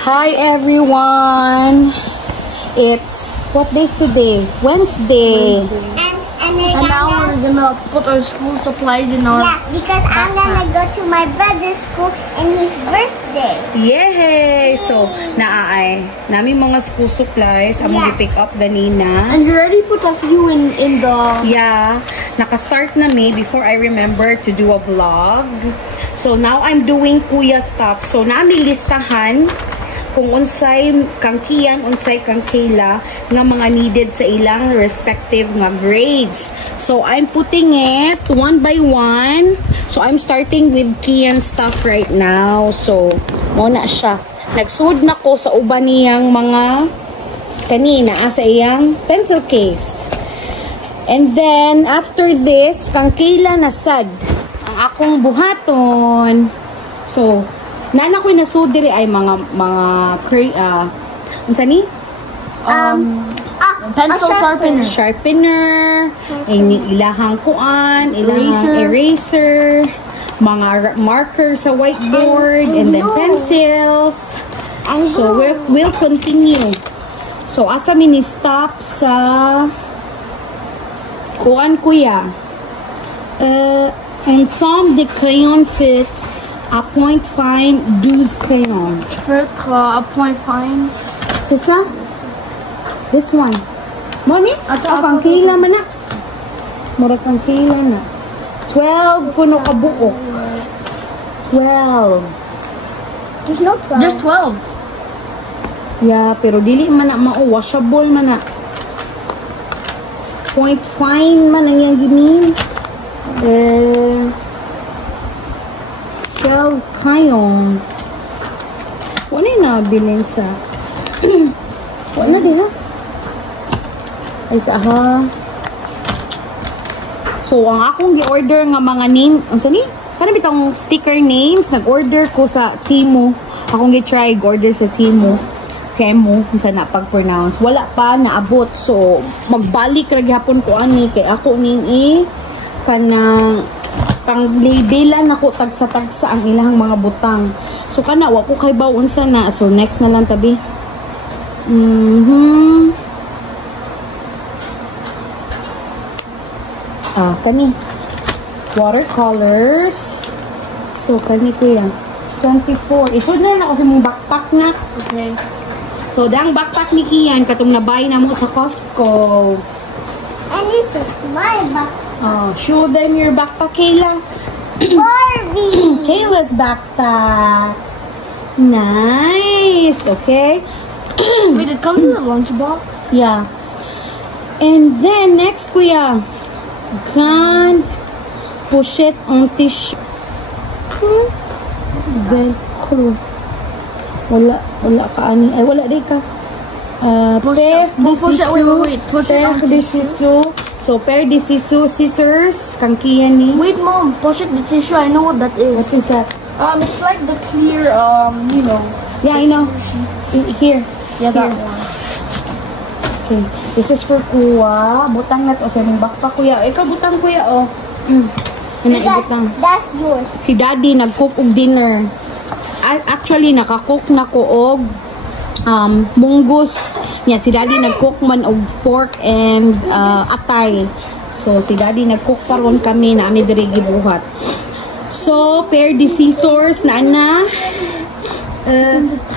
Hi everyone! It's, what day is today? Wednesday. And now we're gonna put our school supplies in our because I'm gonna go to my brother's school and his birthday. Yay! So, nami mga school supplies. I'm gonna pick up ganina. And you already put a few in the... Yeah. Naka-start na me before I remember to do a vlog. So, now I'm doing kuya stuff. So, nami listahan kung unsay kang Kian, unsay kang Kayla nga mga needed sa ilang respective nga grades. So, I'm putting it one by one. So, I'm starting with Kian stuff right now. So, muna siya. Nagsuod na ko sa uban niyang mga kanina sa iyang pencil case. And then, after this, kang Kayla nasad ang akong buhaton. So, nana ko nasud diri ay mga unsa ni? Pencil Sharpener, ilahang kuan, ilahang eraser, mga marker sa whiteboard, and then pencils. So we'll continue. So asa mi ni stop sa kuan kuya. Ensemble de crayon fit à point fine 12 crayons. à point fine. C'est ça? This one. Moni? Kang Kayla man na. Mura kang Kayla na. 12 kuno ka buok. 12. There's no 12. There's 12. Yeah, pero dili man na washable man na. Point fine man ang yang gini. 12 crayon. Wala na bilin sa wala din ha. Ay sa ha. So, ang akong gi-order nga mga name, unsa ni? Kana bitong sticker names, nag-order ko sa Temu. Akong gi-try order sa Temu. Unsa na pag-pronounce. Wala pa naabot. So, magbalik ra gyapon ko ani kay ako ning kanang pang labelan ako tagsa-tagsa ang ilang mga butang. So, kana wa ko kay baw unsa na. So, next na lang tabi. Kani watercolors. So, kani ko yan 24. Isod na ako sa mong backpack na. Okay. So, dang backpack ni Kian katong nabay na mo sa Costco. And this is my backpack. Show them your backpack, Kayla. Barbie. Kayla's backpack. Nice. Okay. Wait, it comes in a lunchbox? Yeah. And then, next, kuya. Can push it on tissue. Velcro. Wala ka ani. Ay, wala di ka. Pair de ciseaux. So, pair de ciseaux, scissors. Kang Kian ni. Wait, Mom. Push it the tissue. I know what that is. What is that? It's like the clear, you know. Yeah, I know. Here. Yeah, that one. Okay. This is for kuya. Butang na to sa mong backpack, kuya. Ikaw butang, kuya, oh. That's yours. Si Daddy nag-cook og dinner. Actually, naka-cook na ko og munggus. Yeah, si Daddy nag-cook man og pork and atay. So, si Daddy nag-cook paron kami na ami diri gibuhat. So, pair de scissors na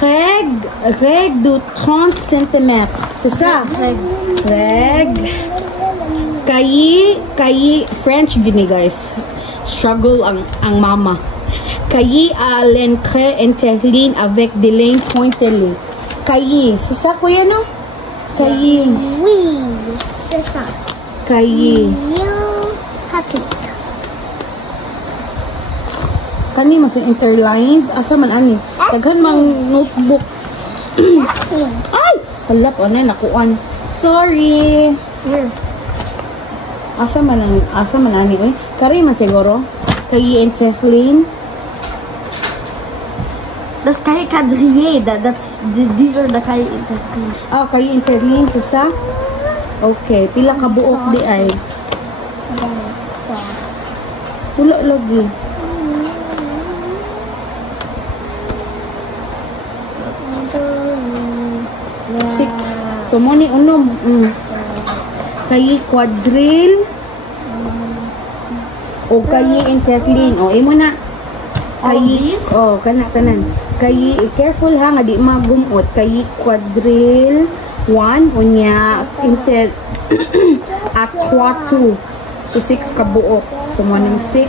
règle de 30 cm. C'est ça? Règle. Cahier French gini guys. Struggle ang mama. Cahier à l'encre interligne avec des lignes pointillées. Cahier. C'est ça kuya no? Cahier. Oui. C'est ça. Cahier. You have to. Kani mas interlined. Asa man ani? Daghan mang notebook. Ay! Halap, ano nakuan. Sorry. Here. Asa man ani oy? Kari man siguro. Kay interline. That's cahier quadrillé. These are the cahier. Kay interline sa. Okay, pila ka buok di ay. Wala lagi. 6. So, mo ni unom. Kayi quadrille. O kayi intercline. O, imo na. Kayi, kanan. Kayi, careful ha, nga di magumot. Kayi quadrille. 1, unya, at 4. So, 6 kabuok. So, mo ng 6.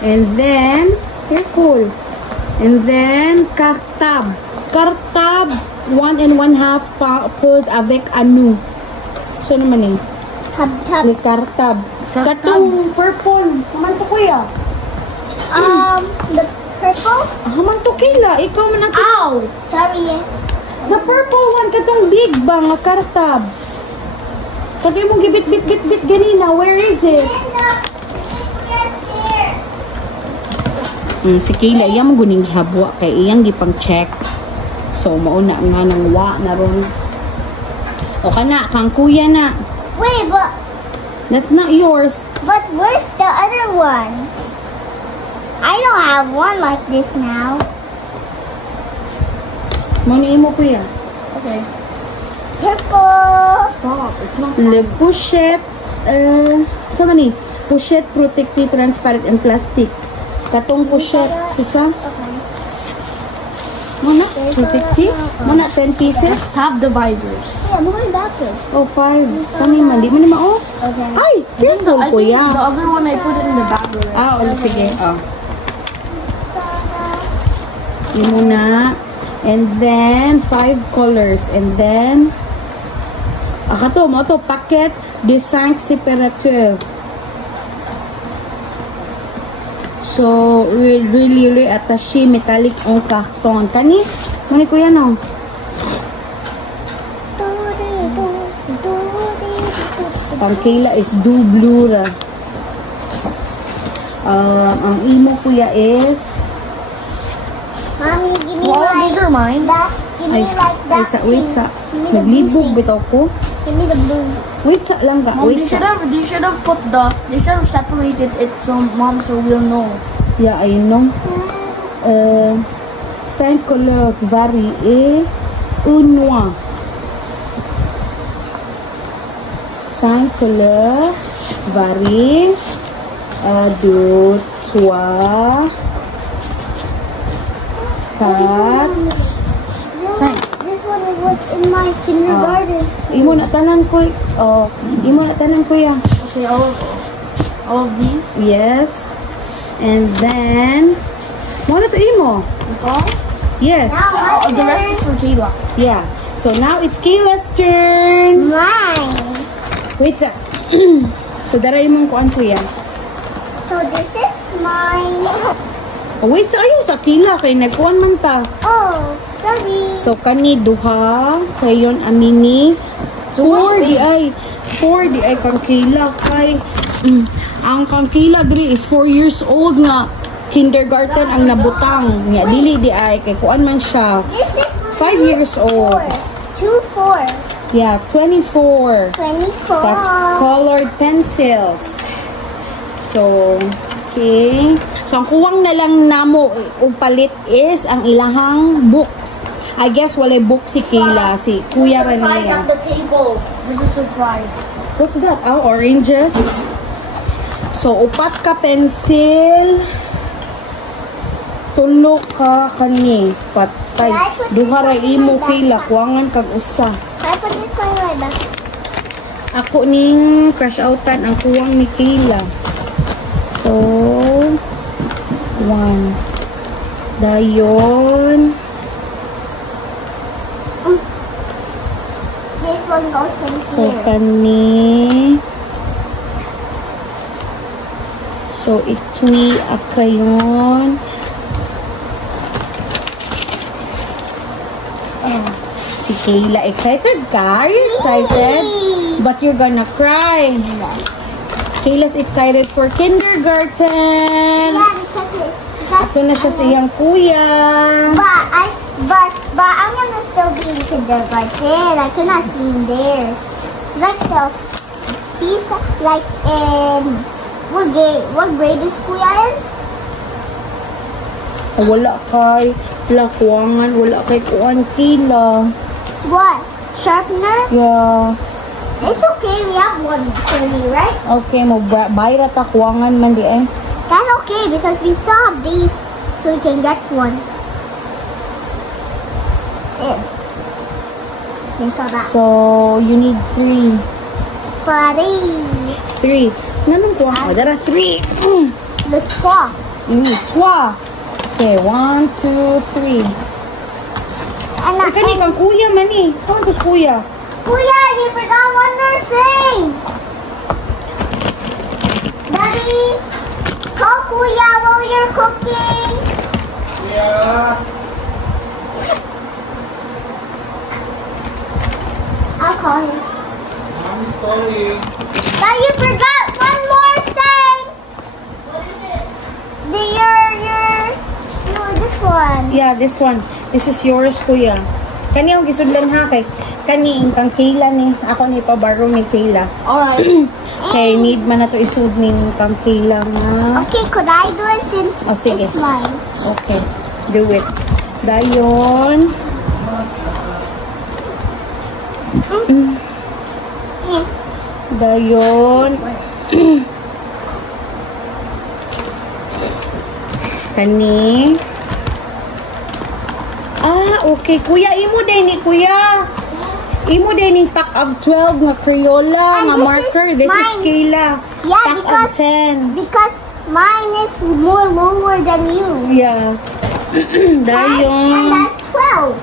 And then, careful. And then, kartab. Kartab, 1 1/2 pose avec anu. So, naman eh. Tab. Kartab. Katong purple. Naman to kuya. The purple? Haman to kila. Ikaw man natin. Ow! Sorry. The purple one, katong big ba nga kartab. Katong mong gibit ganina. Where is it? Si Kayla, iyang mo guning gihabwa kay iyang gipang check. So, mauna nga nang wa na ron. O kana, kang kuya na. Wait, but That's not yours. where's the other one? I don't have one like this now. Muna imo kuya. Okay. Purple. Stop. It's not. Le pochette. So mani? Pochette protective transparent and plastic. Katong pochette. Sisa? Okay. Muna? Protective? Muna 10 pieces? Have dividers. Yeah, I'm going backwards. Oh, 5. Kami man. Di mo ni mao. Okay. Ay! Careful I think kuya. the other one I put it in the bag already. Sige. Yun muna. And then, 5 colors. And then, kato mo to, packet de 5 separateur. So, really attaché metallic on carton. Kani? Kani kuya no? Pang Kayla is do blue ra. Ang imo kuya is Mommy, give me Well, like these are mine. that. Give me like that. wait sa. Give me the blue Naglibog thing. bitaw ko. Give me the blue. Wait sa lang ga. Mom, Wait they should sa. have put they should have separated it so we'll know. Yeah, I know. 5 couleurs variées. Un noir. 5 couleurs variées. 2, 3, 4. This one was in my kindergarten. Imo na tanan ko. Imo na tanan ko ya. Okay, all of these. Yes. And then, mo na to imo. Okay. Yes. The rest is for Kayla. Yeah. So now it's Kayla's turn. Mine. Wait sa. So dara imong kuan ko yan. So this is mine. Oh, wait sa ayo sa Kayla kay nagkuan man ta. Oh, sorry. So kani duha kayon amini 4 di ay 4 di ay kang Kayla kay ang kang Kayla diri is 4 years old nga kindergarten ang nabutang nya dili di ay kay kuan man siya This is 5 years old. 4. Yeah, 24. 24. That's colored pencils. So, okay. So, ang kuwang na lang namo upalit is ang ilahang books. I guess walay book si Kayla, si Kuya Surprise Rania. at the table. There's a surprise. What's that? Oh, oranges. So, upat ka pencil. Tulo ka kani. Patay. Duha ra imo Kayla. Kuwangan kag usa. I put this one right back. Ako ning crush outan ang kuwang ni Kayla. So, 1. Dayon. This one goes in So, here. kani. So, itwi akayon. Si Kayla, excited ka? Are you excited? But you're gonna cry. Kayla's excited for kindergarten. Yeah, because Ito na siya sa iyang kuya. but I'm gonna still be in kindergarten. I cannot see him there. Like so, he's like in what grade is Kuya in? Wala kay lakuangan, wala kay kuan Kayla. What? Sharpener? Yeah. It's okay. We have one for you, right? Okay, mo bayra ta kuwangan man di eh. That's okay because we still have these, so we can get one. You saw that. So, you need 3. Buddy. 3. Naman to ako. There are 3. The 12. 3. Okay, 1, 2, 3. And Ay, kani kang kuya man eh. Kung tos kuya? Kuya, you forgot one more thing. Daddy, call Kuya while you're cooking. Yeah. I'll call him. Mom's calling. Dad, you forgot one more thing. What is it? This one. Yeah, this one. This is yours, kuya. Kani ang gisudlan ha kay kani kang Kayla ni. Ako ni pabaro ni Kayla. Alright. Okay, need man na to isud ning kang Kayla nga. Okay, could I do it since Oh, sige. it's mine? Okay, do it. Dayon. Yeah. Dayon. Kani. Okay. Kuya, imo din ni kuya. Imo din ni pack of 12 nga Crayola And nga this marker. is This is mine. Kayla. Yeah, Pack of 10. because mine is more lower than you. Yeah. And Dayon. that's 12.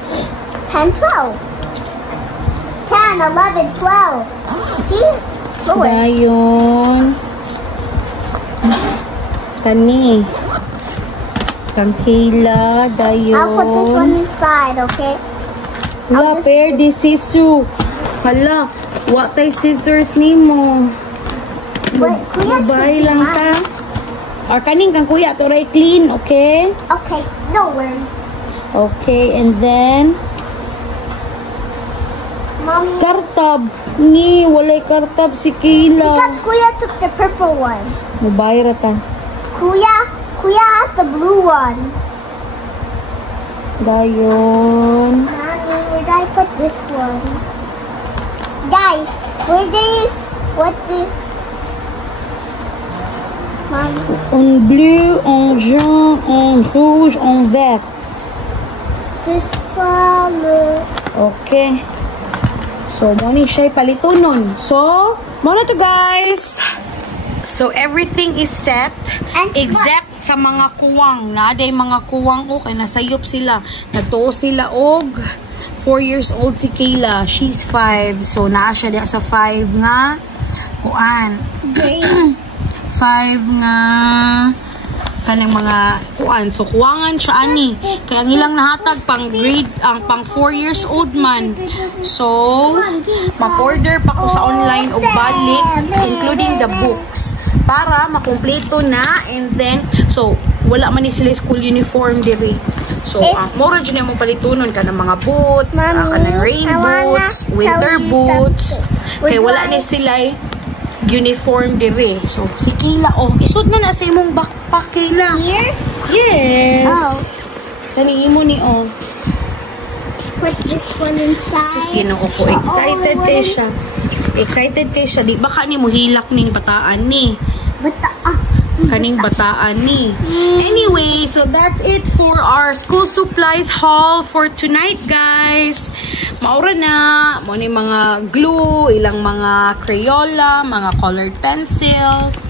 10, 12. 10, 11, 12. See? Lower. Dayon. Kani. Kang Kayla. Dayon. I'll put this one inside, okay? Wa, just- pair di sisu. Hala, wa tay scissors nimo. Wait, Kuya's Babay cooking lang mine. ta. Or kaning kang kuya, turay clean, okay? Okay, no worries. Okay, and then, Mommy. kartab. Ni, walay kartab si Kayla. Because Kuya took the purple one. Mubayra ta. Kuya has the blue one. Dayon. Mommy, where did I put this one? Guys, where did what the Mommy? En bleu, en jaune, en rouge, en vert. C'est ça le... Okay. So, muna siya palitunon. So, muna to guys. So, everything is set. And Except sa mga kuwang. Naday mga kuwang o kay nasayop sila. Natuo sila og 4 years old si Kayla. She's 5. So, naa siya diya sa 5 nga. Kuan. 5 nga kanang mga kuan. So, kuwangan siya ani. Kaya ang ilang nahatag pang grade, ang pang 4 years old man. So, mag-order pa ko sa online o balik, including the books. Para makumpleto na. And then, so, wala man ni sila school uniform diri. So, ang mura dyan yung palitunon ka ng mga boots, ka ng rain boots, winter boots. Kaya wala ni sila uniform diri. So, si Kayla, oh, isod na sa imong backpack, Kayla. Here? Yes. Oh. Kani imo ni, oh. Put this one inside. Sus, ginoo ko. Excited kay siya. Excited kay siya. Di ba kani mo hilak ning bataan ni? Kaning bataan ni. Anyway, so that's it for our school supplies haul for tonight, guys. Maura na. Mo ni mga glue, ilang mga Crayola, mga colored pencils,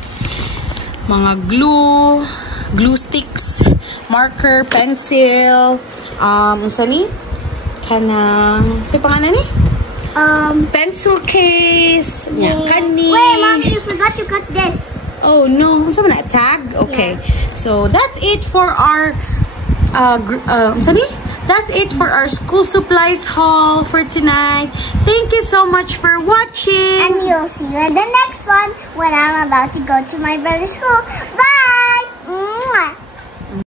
mga glue sticks, marker, pencil, sani? Kanang, sa pangalan ni? Pencil case. Yan, kani. Wait, Mommy, you forgot to cut this. Oh no, what's that tag? Okay, so that's it for our that's it for our school supplies haul for tonight. Thank you so much for watching. And we'll see you in the next one when I'm about to go to my brother's school. Bye!